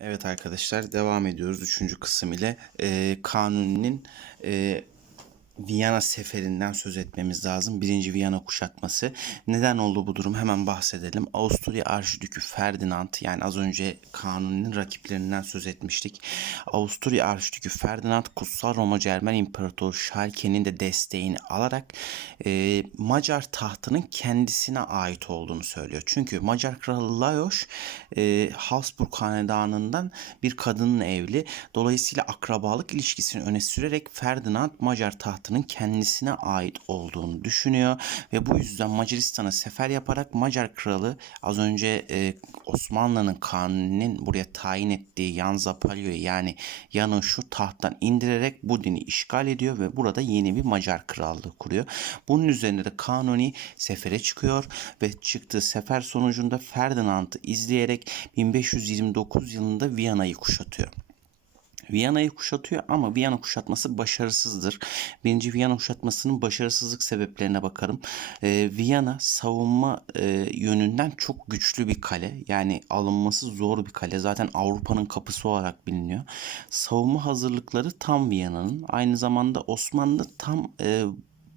Evet arkadaşlar devam ediyoruz üçüncü kısım ile. Ee, Kanuni'nin e, Viyana seferinden söz etmemiz lazım. Birinci Viyana kuşatması. Neden oldu bu durum hemen bahsedelim. Avusturya Arşidükü Ferdinand yani az önce Kanuni'nin rakiplerinden söz etmiştik. Avusturya Arşidükü Ferdinand Kutsal Roma Cermen İmparatoru Şalke'nin de desteğini alarak e, Macar tahtının kendisine ait olduğunu söylüyor. Çünkü Macar Kralı Lajos e, Habsburg Hanedanı'ndan bir kadının evli. Dolayısıyla akrabalık ilişkisini öne sürerek Ferdinand Macar tahtının kendisine ait olduğunu düşünüyor ve bu yüzden Macaristan'a sefer yaparak Macar kralı az önce e, Osmanlı'nın kanuninin buraya tayin ettiği Yan Zapalyo'yu yani Yanuş'u tahttan indirerek bu dini işgal ediyor ve burada yeni bir Macar krallığı kuruyor. Bunun üzerine de Kanuni sefere çıkıyor ve çıktığı sefer sonucunda Ferdinand'ı izleyerek 1529 yılında Viyana'yı kuşatıyor. Viyana'yı kuşatıyor ama Viyana kuşatması başarısızdır. Birinci Viyana kuşatmasının başarısızlık sebeplerine bakarım. Ee, Viyana savunma e, yönünden çok güçlü bir kale. Yani alınması zor bir kale. Zaten Avrupa'nın kapısı olarak biliniyor. Savunma hazırlıkları tam Viyana'nın. Aynı zamanda Osmanlı tam e,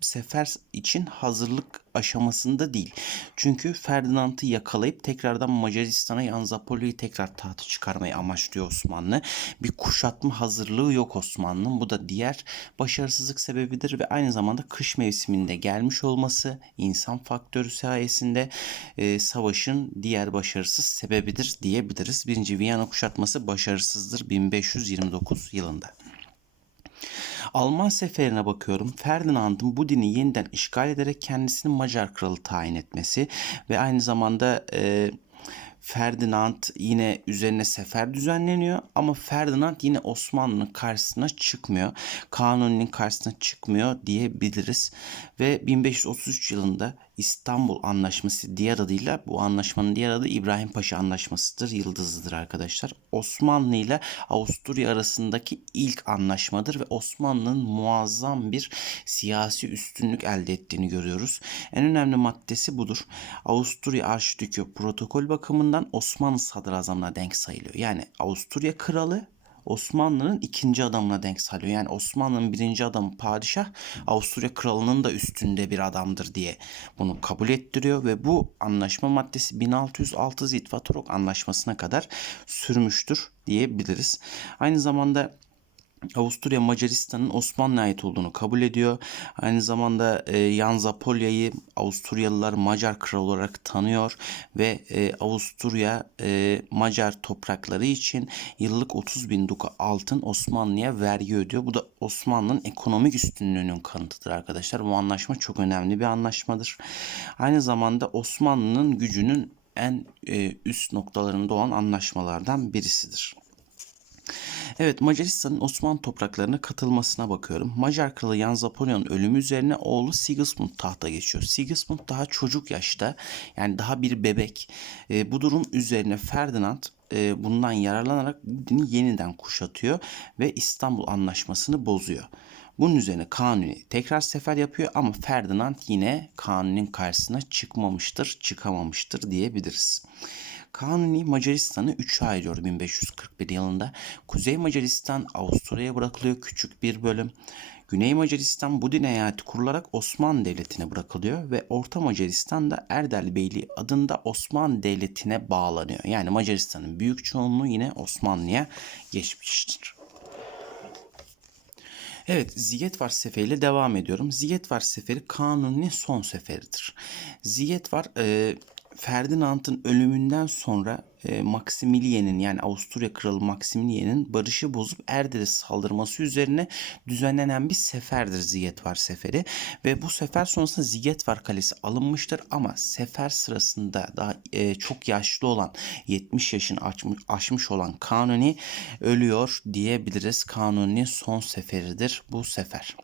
sefer için hazırlık aşamasında değil. Çünkü Ferdinand'ı yakalayıp tekrardan Macaristan'a Yanzapoli'yi tekrar tahtı çıkarmayı amaçlıyor Osmanlı. Bir kuşatma hazırlığı yok Osmanlı'nın. Bu da diğer başarısızlık sebebidir ve aynı zamanda kış mevsiminde gelmiş olması insan faktörü sayesinde e, savaşın diğer başarısız sebebidir diyebiliriz. Birinci Viyana kuşatması başarısızdır 1529 yılında. Alman seferine bakıyorum. Ferdinand'ın bu dini yeniden işgal ederek kendisini Macar kralı tayin etmesi ve aynı zamanda e, Ferdinand yine üzerine sefer düzenleniyor ama Ferdinand yine Osmanlı'nın karşısına çıkmıyor. Kanuni'nin karşısına çıkmıyor diyebiliriz. Ve 1533 yılında İstanbul Anlaşması diğer adıyla bu anlaşmanın diğer adı İbrahim Paşa Anlaşması'dır. Yıldızlıdır arkadaşlar. Osmanlı ile Avusturya arasındaki ilk anlaşmadır ve Osmanlı'nın muazzam bir siyasi üstünlük elde ettiğini görüyoruz. En önemli maddesi budur. Avusturya Arşidükü protokol bakımından Osmanlı sadrazamına denk sayılıyor. Yani Avusturya kralı Osmanlı'nın ikinci adamına denk sayılıyor. Yani Osmanlı'nın birinci adamı padişah Avusturya kralının da üstünde bir adamdır diye bunu kabul ettiriyor ve bu anlaşma maddesi 1606 Zitvatorok anlaşmasına kadar sürmüştür diyebiliriz. Aynı zamanda Avusturya Macaristan'ın Osmanlı'ya ait olduğunu kabul ediyor. Aynı zamanda e, Yan Zapolya'yı Avusturyalılar Macar kral olarak tanıyor ve e, Avusturya e, Macar toprakları için yıllık 30 bin duka altın Osmanlı'ya vergi ödüyor. Bu da Osmanlı'nın ekonomik üstünlüğünün kanıtıdır arkadaşlar. Bu anlaşma çok önemli bir anlaşmadır. Aynı zamanda Osmanlı'nın gücünün en e, üst noktalarında olan anlaşmalardan birisidir. Evet Macaristan'ın Osmanlı topraklarına katılmasına bakıyorum. Macar kralı Jan Zapolyon'un ölümü üzerine oğlu Sigismund tahta geçiyor. Sigismund daha çocuk yaşta yani daha bir bebek. E, bu durum üzerine Ferdinand e, bundan yararlanarak dini yeniden kuşatıyor ve İstanbul Anlaşması'nı bozuyor. Bunun üzerine Kanuni tekrar sefer yapıyor ama Ferdinand yine Kanuni'nin karşısına çıkmamıştır, çıkamamıştır diyebiliriz. Kanuni Macaristan'ı 3'e ayırıyor 1541 yılında. Kuzey Macaristan Avusturya'ya bırakılıyor küçük bir bölüm. Güney Macaristan Budin eyaleti kurularak Osmanlı Devleti'ne bırakılıyor ve Orta Macaristan da Erdel Beyliği adında Osmanlı Devleti'ne bağlanıyor. Yani Macaristan'ın büyük çoğunluğu yine Osmanlı'ya geçmiştir. Evet, Zigetvar seferiyle devam ediyorum. Zigetvar seferi Kanuni'nin son seferidir. Zigetvar e, Ferdinand'ın ölümünden sonra e, Maximilian'in yani Avusturya kralı Maximilian'in barışı bozup Erdel'e saldırması üzerine düzenlenen bir seferdir Zigetvar seferi ve bu sefer sonrasında Zigetvar kalesi alınmıştır ama sefer sırasında daha e, çok yaşlı olan 70 yaşını aşmış, aşmış olan Kanuni ölüyor diyebiliriz. Kanuni'nin son seferidir bu sefer.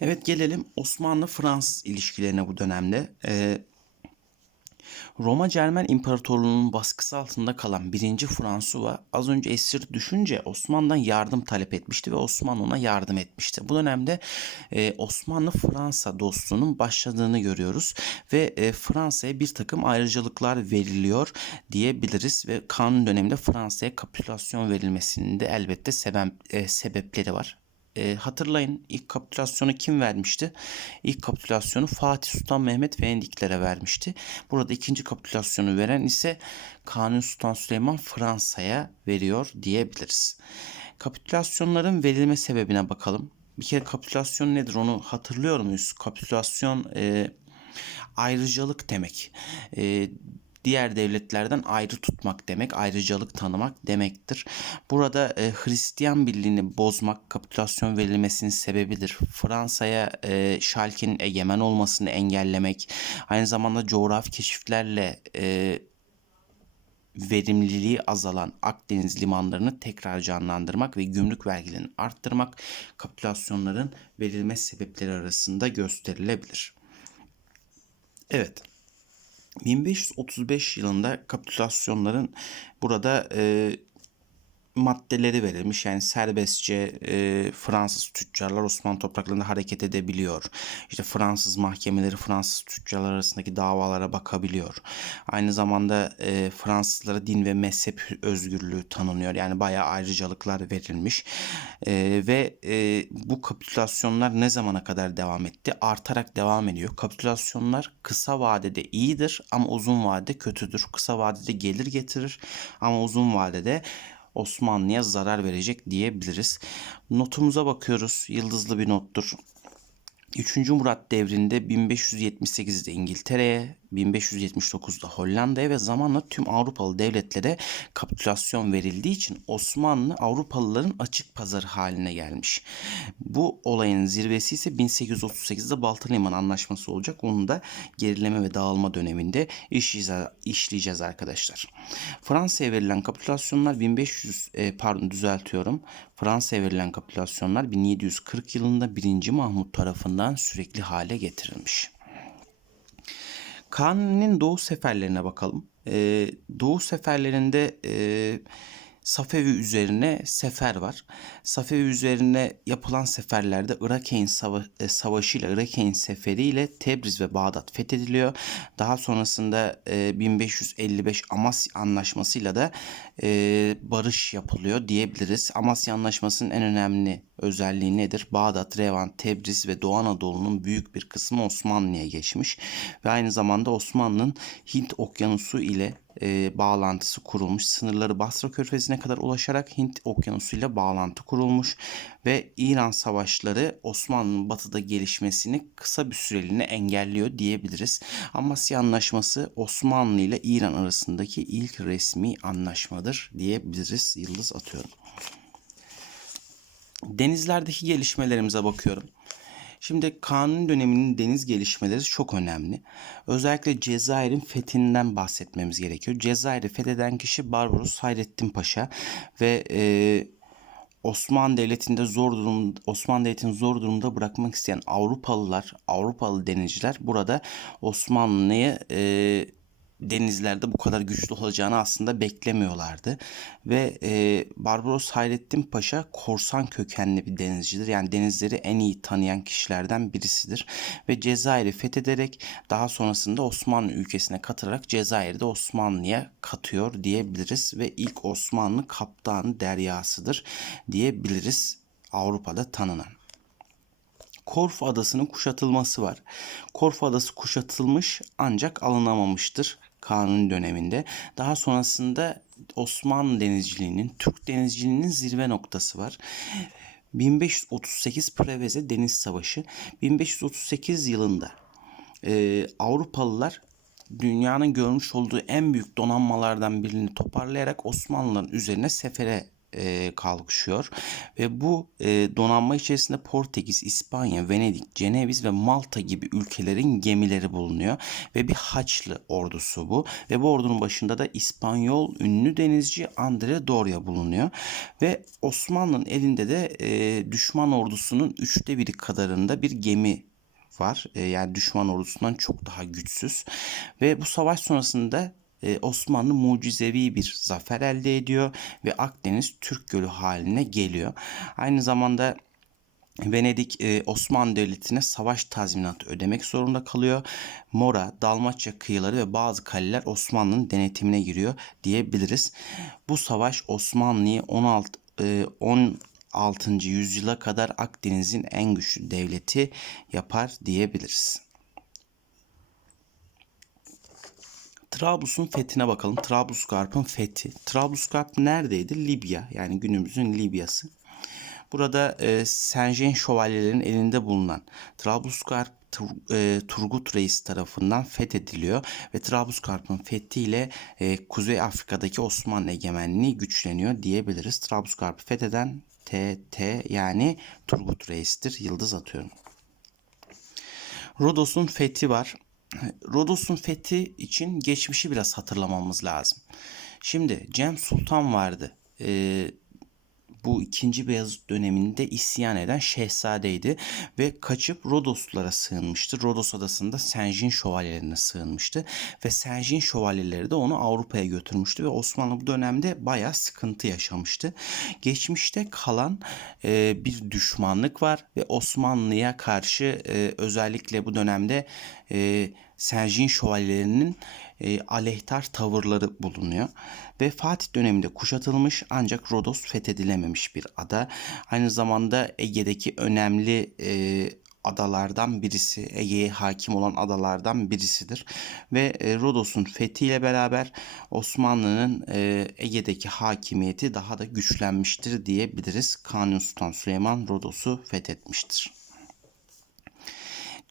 Evet gelelim Osmanlı-Fransız ilişkilerine bu dönemde. Ee, Roma Cermen İmparatorluğu'nun baskısı altında kalan 1. Fransuva az önce esir düşünce Osmanlı'dan yardım talep etmişti ve Osmanlı ona yardım etmişti. Bu dönemde e, Osmanlı-Fransa dostluğunun başladığını görüyoruz ve e, Fransa'ya bir takım ayrıcalıklar veriliyor diyebiliriz ve kanun döneminde Fransa'ya kapitülasyon verilmesinin de elbette sebep, e, sebepleri var. E, hatırlayın ilk kapitülasyonu kim vermişti? İlk kapitülasyonu Fatih Sultan Mehmet Venediklere vermişti. Burada ikinci kapitülasyonu veren ise Kanuni Sultan Süleyman Fransa'ya veriyor diyebiliriz. Kapitülasyonların verilme sebebine bakalım. Bir kere kapitülasyon nedir onu hatırlıyor muyuz? Kapitülasyon e, ayrıcalık demek. E, diğer devletlerden ayrı tutmak demek, ayrıcalık tanımak demektir. Burada e, Hristiyan birliğini bozmak kapitülasyon verilmesinin sebebidir. Fransa'ya e, Şalke'nin egemen olmasını engellemek, aynı zamanda coğrafi keşiflerle e, verimliliği azalan Akdeniz limanlarını tekrar canlandırmak ve gümrük vergilerini arttırmak kapitülasyonların verilme sebepleri arasında gösterilebilir. Evet. 1535 yılında kapitülasyonların burada e, maddeleri verilmiş. Yani serbestçe e, Fransız tüccarlar Osmanlı topraklarında hareket edebiliyor. İşte Fransız mahkemeleri Fransız tüccarlar arasındaki davalara bakabiliyor. Aynı zamanda e, Fransızlara din ve mezhep özgürlüğü tanınıyor. Yani bayağı ayrıcalıklar verilmiş. E, ve e, bu kapitülasyonlar ne zamana kadar devam etti? Artarak devam ediyor. Kapitülasyonlar kısa vadede iyidir ama uzun vadede kötüdür. Kısa vadede gelir getirir ama uzun vadede Osmanlı'ya zarar verecek diyebiliriz. Notumuza bakıyoruz. Yıldızlı bir nottur. 3. Murat devrinde 1578'de İngiltere'ye, 1579'da Hollanda'ya ve zamanla tüm Avrupalı devletlere kapitülasyon verildiği için Osmanlı Avrupalıların açık pazarı haline gelmiş. Bu olayın zirvesi ise 1838'de Balta Liman Anlaşması olacak. Onu da gerileme ve dağılma döneminde işleyeceğiz arkadaşlar. Fransa'ya verilen kapitülasyonlar 1500 e, pardon düzeltiyorum. Fransa'ya verilen kapitülasyonlar 1740 yılında 1. Mahmut tarafından sürekli hale getirilmiş. Kanuni'nin Doğu seferlerine bakalım. Ee, Doğu seferlerinde e, Safevi üzerine sefer var. Safevi üzerine yapılan seferlerde Irakeyn Sava e, Savaşı ile Irakeyn Seferi ile Tebriz ve Bağdat fethediliyor. Daha sonrasında e, 1555 Amasya Anlaşması'yla da e, barış yapılıyor diyebiliriz. Amasya Anlaşması'nın en önemli özelliği nedir? Bağdat, Revan, Tebriz ve Doğu Anadolu'nun büyük bir kısmı Osmanlı'ya geçmiş ve aynı zamanda Osmanlı'nın Hint Okyanusu ile e, bağlantısı kurulmuş. Sınırları Basra Körfezi'ne kadar ulaşarak Hint Okyanusu ile bağlantı kurulmuş ve İran savaşları Osmanlı'nın batıda gelişmesini kısa bir süreliğine engelliyor diyebiliriz. Amasya Anlaşması Osmanlı ile İran arasındaki ilk resmi anlaşmadır diyebiliriz. Yıldız atıyorum. Denizlerdeki gelişmelerimize bakıyorum. Şimdi kanun döneminin deniz gelişmeleri çok önemli. Özellikle Cezayir'in fethinden bahsetmemiz gerekiyor. Cezayir'i fetheden kişi Barbaros Hayrettin Paşa ve e, Osmanlı Devleti'nde zor durum Osmanlı Devleti'ni zor durumda bırakmak isteyen Avrupalılar, Avrupalı denizciler burada Osmanlı'yı e, denizlerde bu kadar güçlü olacağını aslında beklemiyorlardı. Ve e, Barbaros Hayrettin Paşa korsan kökenli bir denizcidir. Yani denizleri en iyi tanıyan kişilerden birisidir. Ve Cezayir'i fethederek daha sonrasında Osmanlı ülkesine katırarak Cezayir'de Osmanlı'ya katıyor diyebiliriz. Ve ilk Osmanlı kaptanı deryasıdır diyebiliriz Avrupa'da tanınan. Korfu Adası'nın kuşatılması var. Korfu Adası kuşatılmış ancak alınamamıştır kanun döneminde. Daha sonrasında Osmanlı denizciliğinin, Türk denizciliğinin zirve noktası var. 1538 Preveze Deniz Savaşı. 1538 yılında e, Avrupalılar dünyanın görmüş olduğu en büyük donanmalardan birini toparlayarak Osmanlıların üzerine sefere e, kalkışıyor ve bu e, donanma içerisinde Portekiz, İspanya, Venedik, Ceneviz ve Malta gibi ülkelerin gemileri bulunuyor ve bir Haçlı ordusu bu ve bu ordunun başında da İspanyol ünlü denizci Andre Doria bulunuyor ve Osmanlı'nın elinde de e, düşman ordusunun üçte biri kadarında bir gemi var. Yani düşman ordusundan çok daha güçsüz. Ve bu savaş sonrasında e, Osmanlı mucizevi bir zafer elde ediyor ve Akdeniz Türk Gölü haline geliyor. Aynı zamanda Venedik e, Osmanlı Devleti'ne savaş tazminatı ödemek zorunda kalıyor. Mora, Dalmaçya kıyıları ve bazı kaleler Osmanlı'nın denetimine giriyor diyebiliriz. Bu savaş Osmanlı'yı 16 e, 16. yüzyıla kadar Akdeniz'in en güçlü devleti yapar diyebiliriz. Trablus'un fethine bakalım. Trablusgarp'ın fethi. Trablusgarp neredeydi? Libya. Yani günümüzün Libya'sı. Burada e, Senjen şövalyelerin elinde bulunan Trablusgarp Tur- e, Turgut Reis tarafından fethediliyor ve Trablusgarp'ın fethiyle e, Kuzey Afrika'daki Osmanlı egemenliği güçleniyor diyebiliriz. Trablusgarp'ı fetheden TT yani Turgut Reis'tir. Yıldız atıyorum. Rodos'un fethi var. Rodos'un fethi için geçmişi biraz hatırlamamız lazım. Şimdi Cem Sultan vardı. Ee, bu ikinci Beyazıt döneminde isyan eden şehzadeydi ve kaçıp Rodoslara sığınmıştı. Rodos adasında Senjin şövalyelerine sığınmıştı ve Senjin şövalyeleri de onu Avrupa'ya götürmüştü ve Osmanlı bu dönemde bayağı sıkıntı yaşamıştı. Geçmişte kalan e, bir düşmanlık var ve Osmanlı'ya karşı e, özellikle bu dönemde e, Senjin şövalyelerinin e, aleyhtar tavırları bulunuyor. Ve Fatih döneminde kuşatılmış ancak Rodos fethedilememiş bir ada. Aynı zamanda Ege'deki önemli e, adalardan birisi, Ege'ye hakim olan adalardan birisidir. Ve e, Rodos'un fethiyle beraber Osmanlı'nın e, Ege'deki hakimiyeti daha da güçlenmiştir diyebiliriz. Kanuni Sultan Süleyman Rodos'u fethetmiştir.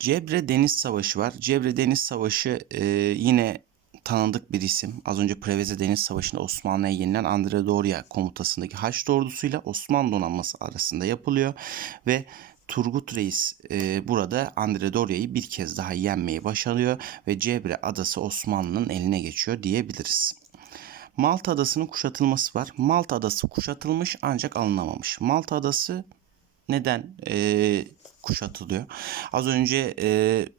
Cebre Deniz Savaşı var. Cebre Deniz Savaşı e, yine tanındık bir isim. Az önce Preveze Deniz Savaşı'nda Osmanlı'ya yenilen Andre Doria komutasındaki Haçlı ordusuyla Osmanlı donanması arasında yapılıyor ve Turgut Reis e, burada Andre Doria'yı bir kez daha yenmeyi başarıyor ve Cebre adası Osmanlı'nın eline geçiyor diyebiliriz. Malta adasının kuşatılması var. Malta adası kuşatılmış ancak alınamamış. Malta adası neden e, kuşatılıyor? Az önce e,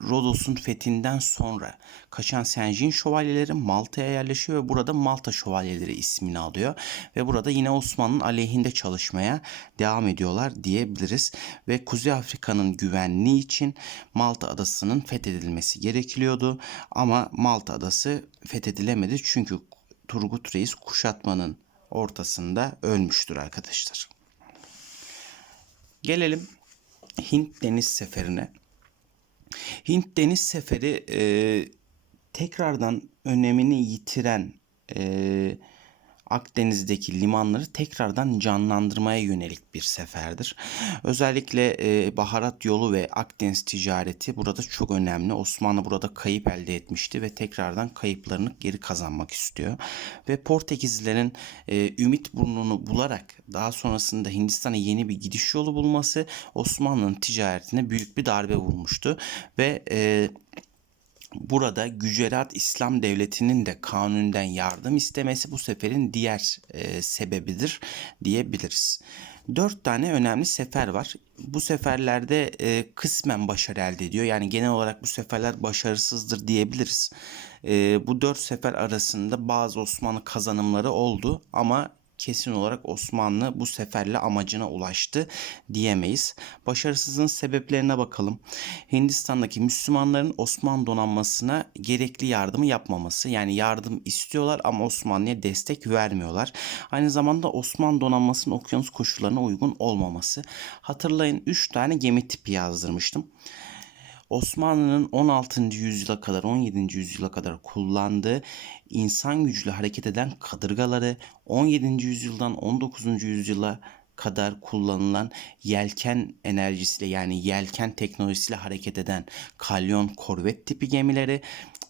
Rodos'un fethinden sonra kaçan Senjin şövalyeleri Malta'ya yerleşiyor ve burada Malta şövalyeleri ismini alıyor. Ve burada yine Osmanlı'nın aleyhinde çalışmaya devam ediyorlar diyebiliriz. Ve Kuzey Afrika'nın güvenliği için Malta adasının fethedilmesi gerekiyordu. Ama Malta adası fethedilemedi çünkü Turgut Reis kuşatmanın ortasında ölmüştür arkadaşlar. Gelelim Hint Deniz Seferi'ne. Hint Deniz Seferi e, tekrardan önemini yitiren e, Akdeniz'deki limanları tekrardan canlandırmaya yönelik bir seferdir. Özellikle e, baharat yolu ve Akdeniz ticareti burada çok önemli. Osmanlı burada kayıp elde etmişti ve tekrardan kayıplarını geri kazanmak istiyor. Ve Portekizlilerin e, Ümit Burnu'nu bularak daha sonrasında Hindistan'a yeni bir gidiş yolu bulması Osmanlı'nın ticaretine büyük bir darbe vurmuştu. Ve e, Burada Gücerat İslam Devleti'nin de kanundan yardım istemesi bu seferin diğer e, sebebidir diyebiliriz. Dört tane önemli sefer var. Bu seferlerde e, kısmen başarı elde ediyor. Yani genel olarak bu seferler başarısızdır diyebiliriz. E, bu dört sefer arasında bazı Osmanlı kazanımları oldu ama kesin olarak Osmanlı bu seferle amacına ulaştı diyemeyiz. Başarısızlığın sebeplerine bakalım. Hindistan'daki Müslümanların Osmanlı donanmasına gerekli yardımı yapmaması. Yani yardım istiyorlar ama Osmanlı'ya destek vermiyorlar. Aynı zamanda Osmanlı donanmasının okyanus koşullarına uygun olmaması. Hatırlayın 3 tane gemi tipi yazdırmıştım. Osmanlı'nın 16. yüzyıla kadar 17. yüzyıla kadar kullandığı insan gücüyle hareket eden kadırgaları 17. yüzyıldan 19. yüzyıla kadar kullanılan yelken enerjisiyle yani yelken teknolojisiyle hareket eden kalyon korvet tipi gemileri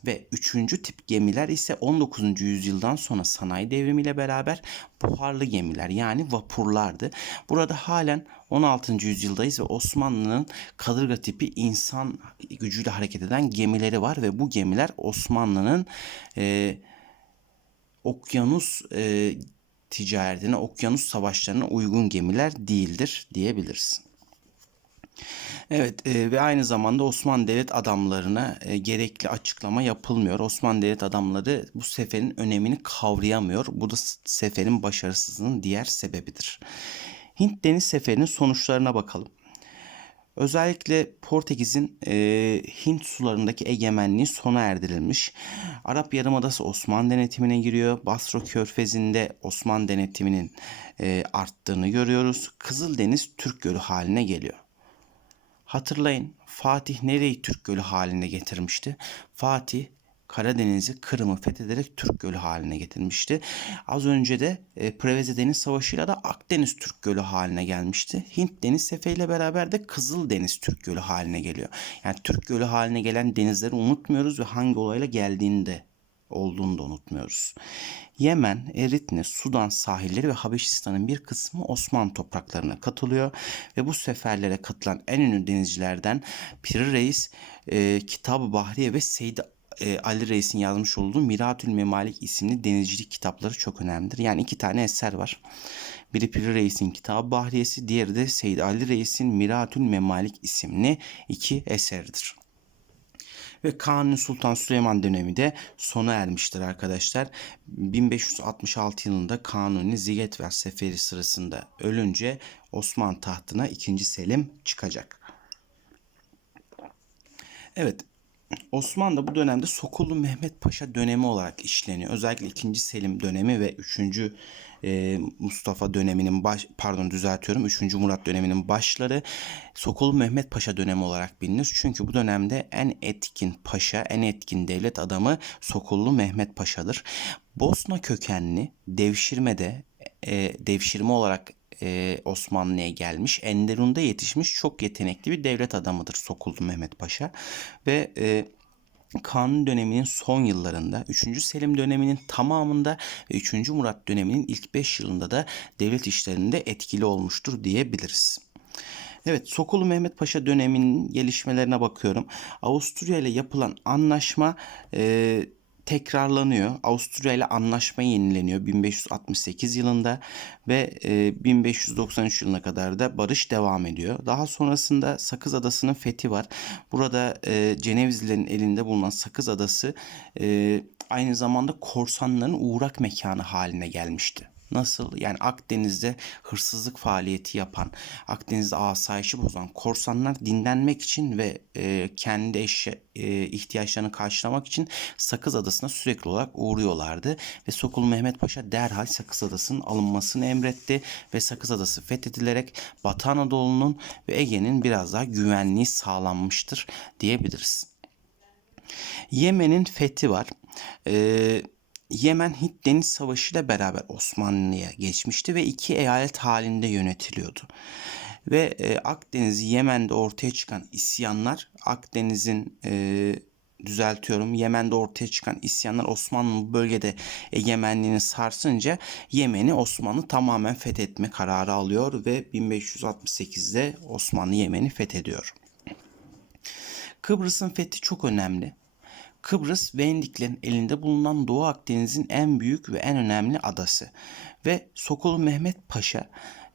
ve üçüncü tip gemiler ise 19. yüzyıldan sonra sanayi devrimiyle beraber buharlı gemiler yani vapurlardı. Burada halen 16. yüzyıldayız ve Osmanlı'nın kadırga tipi insan gücüyle hareket eden gemileri var ve bu gemiler Osmanlı'nın e, okyanus e, ticaretine, okyanus savaşlarına uygun gemiler değildir diyebiliriz. Evet e, ve aynı zamanda Osmanlı Devlet adamlarına e, gerekli açıklama yapılmıyor. Osmanlı Devlet adamları bu seferin önemini kavrayamıyor. Bu da seferin başarısızlığının diğer sebebidir. Hint Deniz Seferi'nin sonuçlarına bakalım. Özellikle Portekiz'in e, Hint sularındaki egemenliği sona erdirilmiş. Arap Yarımadası Osmanlı denetimine giriyor. Basra Körfezi'nde Osmanlı denetiminin e, arttığını görüyoruz. Kızıldeniz Türk Gölü haline geliyor. Hatırlayın Fatih nereyi Türk Gölü haline getirmişti? Fatih Karadeniz'i Kırım'ı fethederek Türk Gölü haline getirmişti. Az önce de e, Preveze Deniz Savaşı'yla da Akdeniz Türk Gölü haline gelmişti. Hint Deniz Seferi ile beraber de Kızıldeniz Türk Gölü haline geliyor. Yani Türk Gölü haline gelen denizleri unutmuyoruz ve hangi olayla geldiğini de olduğunu da unutmuyoruz. Yemen, Eritne, Sudan sahilleri ve Habeşistan'ın bir kısmı Osmanlı topraklarına katılıyor ve bu seferlere katılan en ünlü denizcilerden Piri Reis, e, Kitab-ı Bahriye ve Seyyid e, Ali Reis'in yazmış olduğu Miratül Memalik isimli denizcilik kitapları çok önemlidir. Yani iki tane eser var. Biri Piri Reis'in Kitab-ı Bahriyesi, diğeri de Seyyid Ali Reis'in Miratül Memalik isimli iki eseridir ve Kanuni Sultan Süleyman dönemi de sona ermiştir arkadaşlar. 1566 yılında Kanuni Zigetver Seferi sırasında ölünce Osmanlı tahtına 2. Selim çıkacak. Evet Osmanlı bu dönemde Sokullu Mehmet Paşa dönemi olarak işleniyor. Özellikle 2. Selim dönemi ve 3. e, Mustafa döneminin baş pardon düzeltiyorum 3. Murat döneminin başları Sokullu Mehmet Paşa dönemi olarak bilinir. Çünkü bu dönemde en etkin paşa, en etkin devlet adamı Sokullu Mehmet Paşa'dır. Bosna kökenli devşirmede e, devşirme olarak e, Osmanlı'ya gelmiş. Enderun'da yetişmiş çok yetenekli bir devlet adamıdır Sokullu Mehmet Paşa. Ve e, Kanuni döneminin son yıllarında, 3. Selim döneminin tamamında ve 3. Murat döneminin ilk 5 yılında da devlet işlerinde etkili olmuştur diyebiliriz. Evet, Sokulu Mehmet Paşa döneminin gelişmelerine bakıyorum. Avusturya ile yapılan anlaşma e, tekrarlanıyor. Avusturya ile anlaşma yenileniyor 1568 yılında ve e, 1593 yılına kadar da barış devam ediyor. Daha sonrasında Sakız Adası'nın fethi var. Burada e, Cenevizlilerin elinde bulunan Sakız Adası e, aynı zamanda korsanların uğrak mekanı haline gelmişti. Nasıl? Yani Akdeniz'de hırsızlık faaliyeti yapan, Akdeniz'de asayişi bozan korsanlar dinlenmek için ve e, kendi eşya, e, ihtiyaçlarını karşılamak için Sakız Adası'na sürekli olarak uğruyorlardı. Ve Sokulu Mehmet Paşa derhal Sakız Adası'nın alınmasını emretti ve Sakız Adası fethedilerek Batı Anadolu'nun ve Ege'nin biraz daha güvenliği sağlanmıştır diyebiliriz. Yemen'in fethi var. Ee, Yemen Hint Deniz Savaşı ile beraber Osmanlı'ya geçmişti ve iki eyalet halinde yönetiliyordu. Ve e, Akdeniz, Yemen'de ortaya çıkan isyanlar, Akdeniz'in e, düzeltiyorum, Yemen'de ortaya çıkan isyanlar Osmanlı bu bölgede egemenliğini sarsınca Yemen'i Osmanlı tamamen fethetme kararı alıyor ve 1568'de Osmanlı Yemen'i fethediyor. Kıbrıs'ın fethi çok önemli. Kıbrıs Vendiklerin elinde bulunan Doğu Akdeniz'in en büyük ve en önemli adası. Ve Sokolu Mehmet Paşa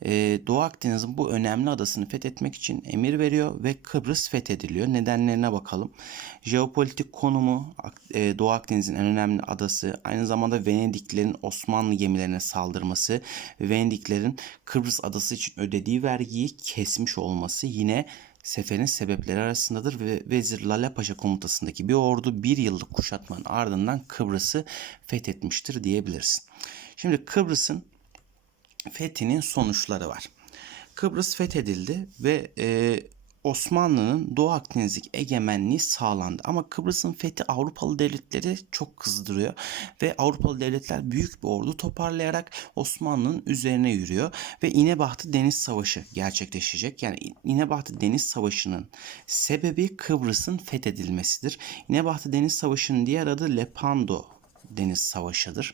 e, Doğu Akdeniz'in bu önemli adasını fethetmek için emir veriyor ve Kıbrıs fethediliyor. Nedenlerine bakalım. Jeopolitik konumu, e, Doğu Akdeniz'in en önemli adası, aynı zamanda Venediklerin Osmanlı gemilerine saldırması ve Venediklerin Kıbrıs adası için ödediği vergiyi kesmiş olması yine seferin sebepleri arasındadır ve Vezir Lale Paşa komutasındaki bir ordu bir yıllık kuşatmanın ardından Kıbrıs'ı fethetmiştir diyebiliriz. Şimdi Kıbrıs'ın fethinin sonuçları var. Kıbrıs fethedildi ve e, Osmanlı'nın Doğu Akdeniz'deki egemenliği sağlandı. Ama Kıbrıs'ın fethi Avrupalı devletleri çok kızdırıyor. Ve Avrupalı devletler büyük bir ordu toparlayarak Osmanlı'nın üzerine yürüyor. Ve İnebahtı Deniz Savaşı gerçekleşecek. Yani İnebahtı Deniz Savaşı'nın sebebi Kıbrıs'ın fethedilmesidir. İnebahtı Deniz Savaşı'nın diğer adı Lepando Deniz Savaşı'dır.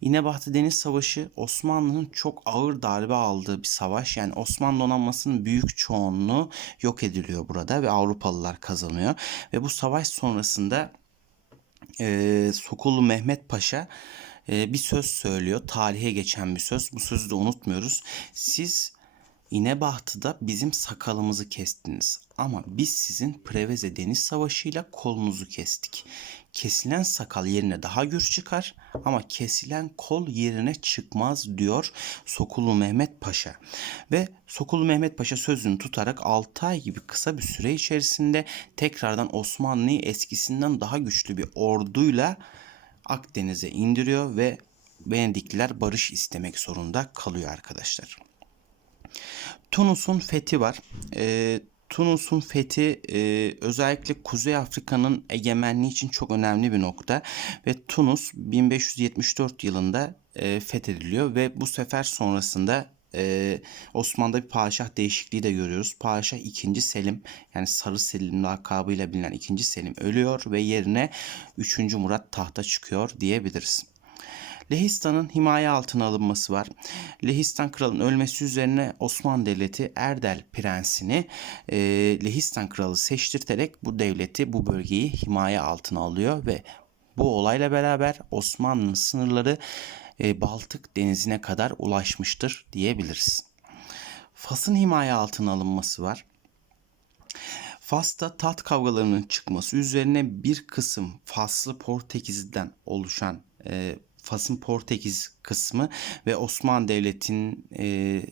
İnebahtı Deniz Savaşı Osmanlı'nın çok ağır darbe aldığı bir savaş. Yani Osmanlı donanmasının büyük çoğunluğu yok ediliyor burada ve Avrupalılar kazanıyor. Ve bu savaş sonrasında e, Sokullu Mehmet Paşa e, bir söz söylüyor. Tarihe geçen bir söz. Bu sözü de unutmuyoruz. Siz İnebahtı'da bizim sakalımızı kestiniz ama biz sizin Preveze Deniz Savaşı'yla kolunuzu kestik. Kesilen sakal yerine daha gür çıkar ama kesilen kol yerine çıkmaz diyor Sokulu Mehmet Paşa. Ve Sokulu Mehmet Paşa sözünü tutarak 6 ay gibi kısa bir süre içerisinde tekrardan Osmanlı'yı eskisinden daha güçlü bir orduyla Akdeniz'e indiriyor ve Venedikliler barış istemek zorunda kalıyor arkadaşlar. Tunus'un fethi var. Ee, Tunus'un fethi e, özellikle Kuzey Afrika'nın egemenliği için çok önemli bir nokta ve Tunus 1574 yılında e, fethediliyor ve bu sefer sonrasında e, Osmanlı'da bir padişah değişikliği de görüyoruz. Padişah 2. Selim yani Sarı Selim lakabıyla bilinen 2. Selim ölüyor ve yerine 3. Murat tahta çıkıyor diyebiliriz. Lehistan'ın himaye altına alınması var. Lehistan kralının ölmesi üzerine Osmanlı Devleti Erdel prensini e, Lehistan kralı seçtirterek bu devleti bu bölgeyi himaye altına alıyor ve bu olayla beraber Osmanlı'nın sınırları e, Baltık denizine kadar ulaşmıştır diyebiliriz. Fas'ın himaye altına alınması var. Fas'ta tat kavgalarının çıkması üzerine bir kısım Faslı Portekiz'den oluşan e, Fas'ın Portekiz kısmı ve Osmanlı Devleti'nin e,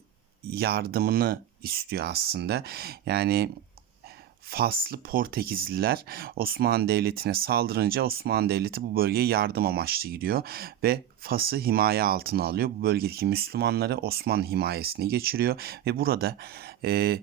yardımını istiyor aslında. Yani Faslı Portekizliler Osmanlı Devleti'ne saldırınca Osmanlı Devleti bu bölgeye yardım amaçlı gidiyor ve Fas'ı himaye altına alıyor. Bu bölgedeki Müslümanları Osmanlı himayesine geçiriyor ve burada e,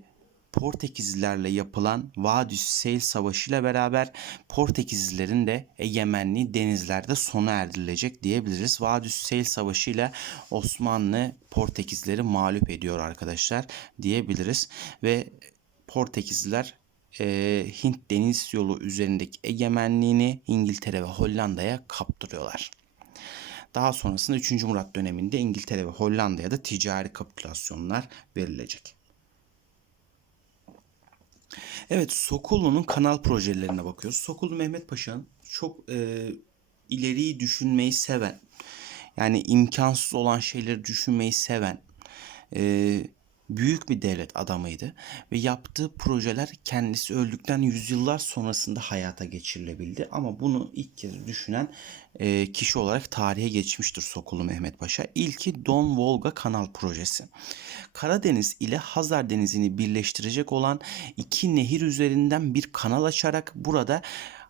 Portekizlilerle yapılan Vadüs Seyl Savaşı ile beraber Portekizlilerin de egemenliği denizlerde sona erdirilecek diyebiliriz. Vadüs Seyl Savaşı ile Osmanlı Portekizlileri mağlup ediyor arkadaşlar diyebiliriz ve Portekizliler e, Hint deniz yolu üzerindeki egemenliğini İngiltere ve Hollanda'ya kaptırıyorlar. Daha sonrasında 3. Murat döneminde İngiltere ve Hollanda'ya da ticari kapitülasyonlar verilecek. Evet Sokullu'nun kanal projelerine bakıyoruz. Sokullu Mehmet Paşa'nın çok e, ileriyi düşünmeyi seven, yani imkansız olan şeyleri düşünmeyi seven, e, büyük bir devlet adamıydı ve yaptığı projeler kendisi öldükten yüzyıllar sonrasında hayata geçirilebildi. Ama bunu ilk kez düşünen e, kişi olarak tarihe geçmiştir Sokulu Mehmet Paşa. İlki Don Volga Kanal Projesi. Karadeniz ile Hazar Denizi'ni birleştirecek olan iki nehir üzerinden bir kanal açarak burada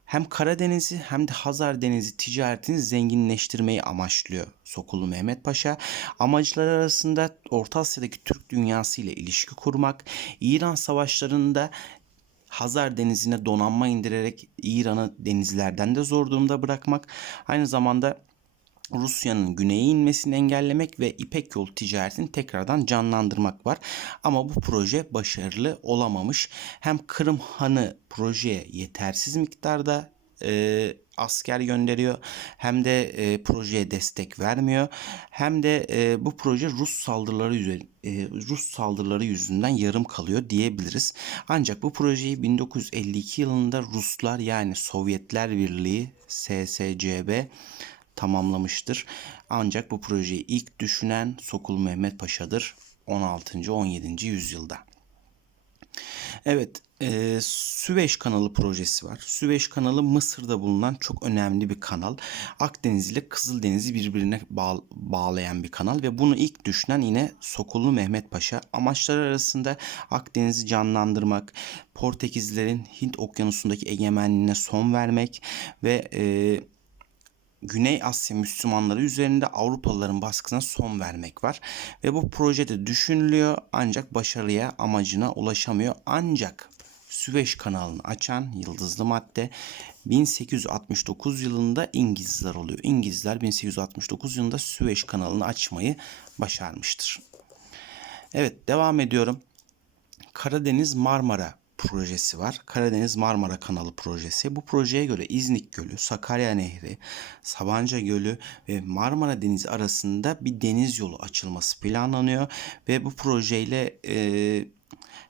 hem Karadeniz'i hem de Hazar Denizi ticaretini zenginleştirmeyi amaçlıyor Sokulu Mehmet Paşa. Amacılar arasında Orta Asya'daki Türk dünyası ile ilişki kurmak, İran savaşlarında Hazar Denizi'ne donanma indirerek İran'ı denizlerden de zor durumda bırakmak, aynı zamanda Rusya'nın güneye inmesini engellemek ve İpek yolu ticaretini tekrardan canlandırmak var. Ama bu proje başarılı olamamış. Hem Kırım Hanı projeye yetersiz miktarda e, asker gönderiyor hem de e, projeye destek vermiyor hem de e, bu proje Rus saldırıları e, Rus saldırıları yüzünden yarım kalıyor diyebiliriz. Ancak bu projeyi 1952 yılında Ruslar yani Sovyetler Birliği SSCB tamamlamıştır. Ancak bu projeyi ilk düşünen Sokul Mehmet Paşa'dır 16. 17. yüzyılda. Evet, e, Süveyş kanalı projesi var. Süveyş kanalı Mısır'da bulunan çok önemli bir kanal. Akdeniz ile Kızıldeniz'i birbirine bağ, bağlayan bir kanal ve bunu ilk düşünen yine Sokullu Mehmet Paşa. Amaçlar arasında Akdeniz'i canlandırmak, Portekizlilerin Hint Okyanusu'ndaki egemenliğine son vermek ve e, Güney Asya Müslümanları üzerinde Avrupalıların baskısına son vermek var. Ve bu projede düşünülüyor ancak başarıya amacına ulaşamıyor. Ancak Süveyş kanalını açan yıldızlı madde 1869 yılında İngilizler oluyor. İngilizler 1869 yılında Süveyş kanalını açmayı başarmıştır. Evet devam ediyorum. Karadeniz Marmara projesi var. Karadeniz Marmara Kanalı projesi. Bu projeye göre İznik Gölü, Sakarya Nehri, Sabanca Gölü ve Marmara Denizi arasında bir deniz yolu açılması planlanıyor ve bu projeyle e,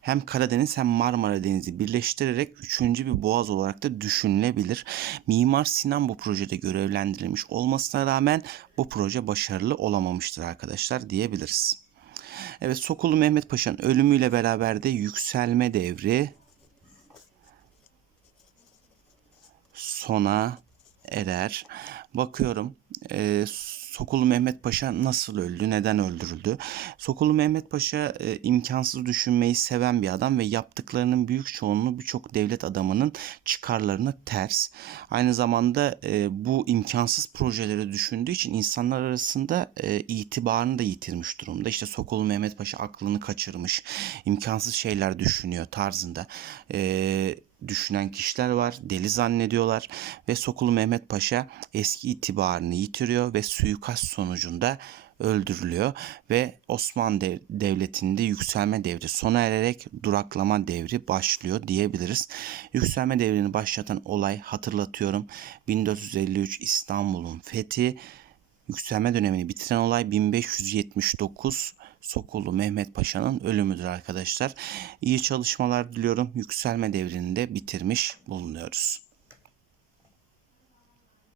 hem Karadeniz hem Marmara Denizi birleştirerek üçüncü bir boğaz olarak da düşünülebilir. Mimar Sinan bu projede görevlendirilmiş olmasına rağmen bu proje başarılı olamamıştır arkadaşlar diyebiliriz. Evet Sokulu Mehmet Paşa'nın ölümüyle beraber de yükselme devri sona erer. Bakıyorum e, Sokulu Mehmet Paşa nasıl öldü, neden öldürüldü? Sokulu Mehmet Paşa e, imkansız düşünmeyi seven bir adam ve yaptıklarının büyük çoğunluğu birçok devlet adamının çıkarlarına ters. Aynı zamanda e, bu imkansız projeleri düşündüğü için insanlar arasında e, itibarını da yitirmiş durumda. İşte Sokulu Mehmet Paşa aklını kaçırmış, imkansız şeyler düşünüyor tarzında. E, düşünen kişiler var. Deli zannediyorlar ve Sokulu Mehmet Paşa eski itibarını yitiriyor ve suikast sonucunda öldürülüyor ve Osmanlı dev- Devleti'nde yükselme devri sona ererek duraklama devri başlıyor diyebiliriz. Yükselme devrini başlatan olay hatırlatıyorum 1453 İstanbul'un fethi Yükselme dönemini bitiren olay 1579 Sokulu Mehmet Paşa'nın ölümüdür arkadaşlar. İyi çalışmalar diliyorum. Yükselme devrini de bitirmiş bulunuyoruz.